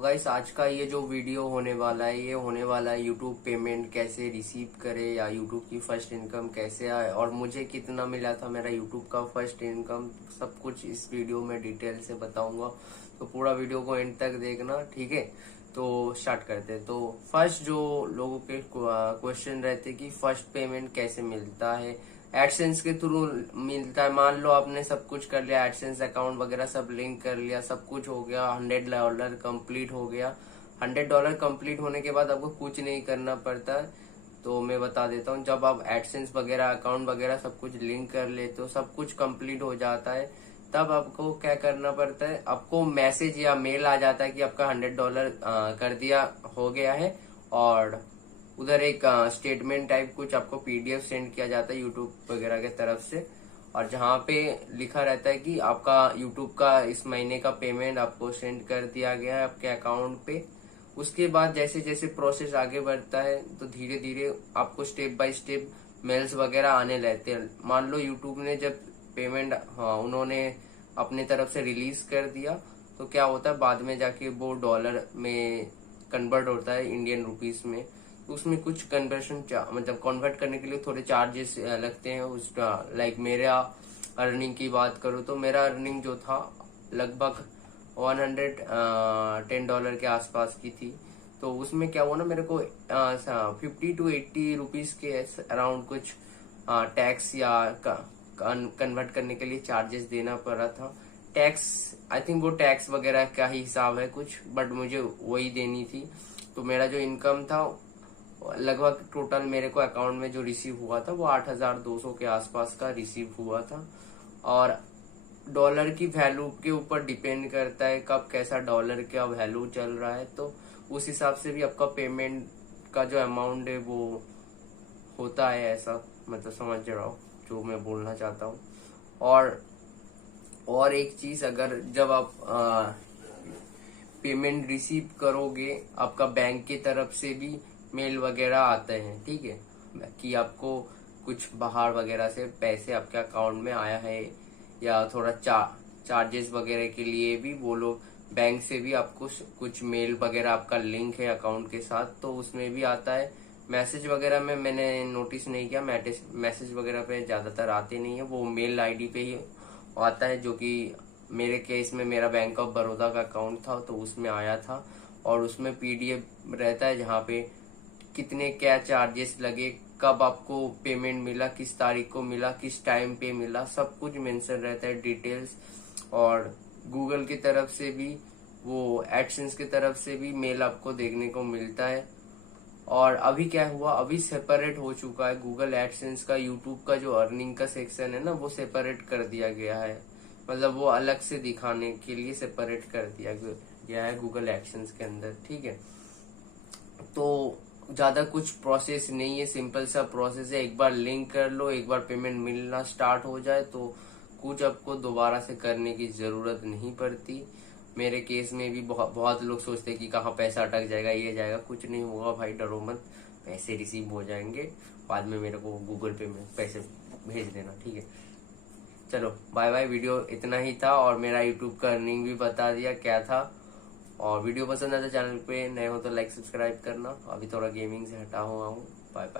Guys आज का ये जो वीडियो होने वाला है ये होने वाला है यूट्यूब पेमेंट कैसे रिसीव करे या यूट्यूब की फर्स्ट इनकम कैसे आए और मुझे कितना मिला था मेरा यूट्यूब का फर्स्ट इनकम, सब कुछ इस वीडियो में डिटेल से बताऊंगा। तो पूरा वीडियो को एंड तक देखना, ठीक है। तो स्टार्ट करते हैं। तो फर्स्ट जो लोगों के क्वेश्चन रहते कि फर्स्ट पेमेंट कैसे मिलता है, एडसेंस के थ्रू मिलता है। मान लो आपने सब कुछ कर लिया, एडसेंस अकाउंट वगैरह सब लिंक कर लिया, सब कुछ हो गया, $100 कंप्लीट हो गया। $100 कंप्लीट होने के बाद आपको कुछ नहीं करना पड़ता है। तो मैं बता देता हूँ, जब आप एडसेंस वगैरह अकाउंट वगैरह सब कुछ लिंक कर लेते हो, सब कुछ कंप्लीट हो जाता है, तब आपको क्या करना पड़ता है, आपको मैसेज या मेल आ जाता है कि आपका $100 कर दिया हो गया है। और उधर एक स्टेटमेंट टाइप कुछ आपको पीडीएफ सेंड किया जाता है यूट्यूब वगैरह के तरफ से, और जहाँ पे लिखा रहता है कि आपका यूट्यूब का इस महीने का पेमेंट आपको सेंड कर दिया गया है आपके अकाउंट पे। उसके बाद जैसे जैसे प्रोसेस आगे बढ़ता है तो धीरे धीरे आपको स्टेप बाय स्टेप मेल्स वगैरह आने लगते हैं। मान लो यूट्यूब ने जब पेमेंट उन्होंने अपने तरफ से रिलीज कर दिया तो क्या होता है, बाद में जाके वो डॉलर में कन्वर्ट होता है इंडियन रुपीस में। तो उसमें कुछ कन्वर्शन मतलब कन्वर्ट करने के लिए थोड़े चार्जेस लगते हैं उसका। लाइक मेरा अर्निंग की बात करूँ तो मेरा अर्निंग जो था लगभग $110 के आसपास की थी। तो उसमें क्या हुआ ना, मेरे को 50 to 80 रुपीज के अराउंड कुछ टैक्स या कन्वर्ट करने के लिए चार्जेस देना पड़ा था। टैक्स आई थिंक वो टैक्स वगैरह का ही हिसाब है कुछ, बट मुझे वही देनी थी। तो मेरा जो इनकम था लगभग टोटल मेरे को अकाउंट में जो रिसीव हुआ था वो 8,200 के आसपास का रिसीव हुआ था। और डॉलर की वैल्यू के ऊपर डिपेंड करता है कब कैसा डॉलर का वैल्यू चल रहा है, तो उस हिसाब से भी आपका पेमेंट का जो अमाउंट है वो होता है। ऐसा मतलब समझ रहा हो जो मैं बोलना चाहता हूँ। और एक चीज, अगर जब आप पेमेंट रिसीव करोगे आपका बैंक की तरफ से भी मेल वगैरह आते हैं, ठीक है, कि आपको कुछ बाहर वगैरह से पैसे आपके अकाउंट में आया है, या थोड़ा चार्जेस वगैरह के लिए भी वो लोग बैंक से भी आपको कुछ मेल वगैरह, आपका लिंक है अकाउंट के साथ तो उसमें भी आता है। मैसेज वगैरह में मैंने नोटिस नहीं किया, मैसेज वगैरह पे ज्यादातर आते नहीं है, वो मेल आईडी पे ही आता है, जो कि मेरे केस में मेरा बैंक ऑफ बड़ौदा का अकाउंट था तो उसमें आया था। और उसमें पीडीएफ रहता है जहाँ पे कितने क्या चार्जेस लगे, कब आपको पेमेंट मिला, किस तारीख को मिला, किस टाइम पे मिला, सब कुछ मेंशन रहता है डिटेल्स। और गूगल की तरफ से भी, वो एडसेंस की तरफ से भी मेल आपको देखने को मिलता है। और अभी क्या हुआ, अभी सेपरेट हो चुका है गूगल एडसेंस का, यूट्यूब का जो अर्निंग का सेक्शन है ना वो सेपरेट कर दिया गया है। मतलब वो अलग से दिखाने के लिए सेपरेट कर दिया गया है गूगल एडसेंस के अंदर, ठीक है। तो ज्यादा कुछ प्रोसेस नहीं है, सिंपल सा प्रोसेस है। एक बार लिंक कर लो, एक बार पेमेंट मिलना स्टार्ट हो जाए तो कुछ आपको दोबारा से करने की जरूरत नहीं पड़ती। मेरे केस में भी बहुत लोग सोचते हैं कि कहाँ पैसा अटक जाएगा, ये जाएगा, कुछ नहीं होगा भाई, डरो मत, पैसे रिसीव हो जाएंगे। बाद में मेरे को गूगल पे में पैसे भेज देना, ठीक है। चलो बाय बाय, वीडियो इतना ही था और मेरा यूट्यूब का अर्निंग भी बता दिया क्या था। और वीडियो पसंद आया तो चैनल पे नए हो तो लाइक सब्सक्राइब करना। अभी थोड़ा गेमिंग से हटा हुआ हूँ। Bye bye.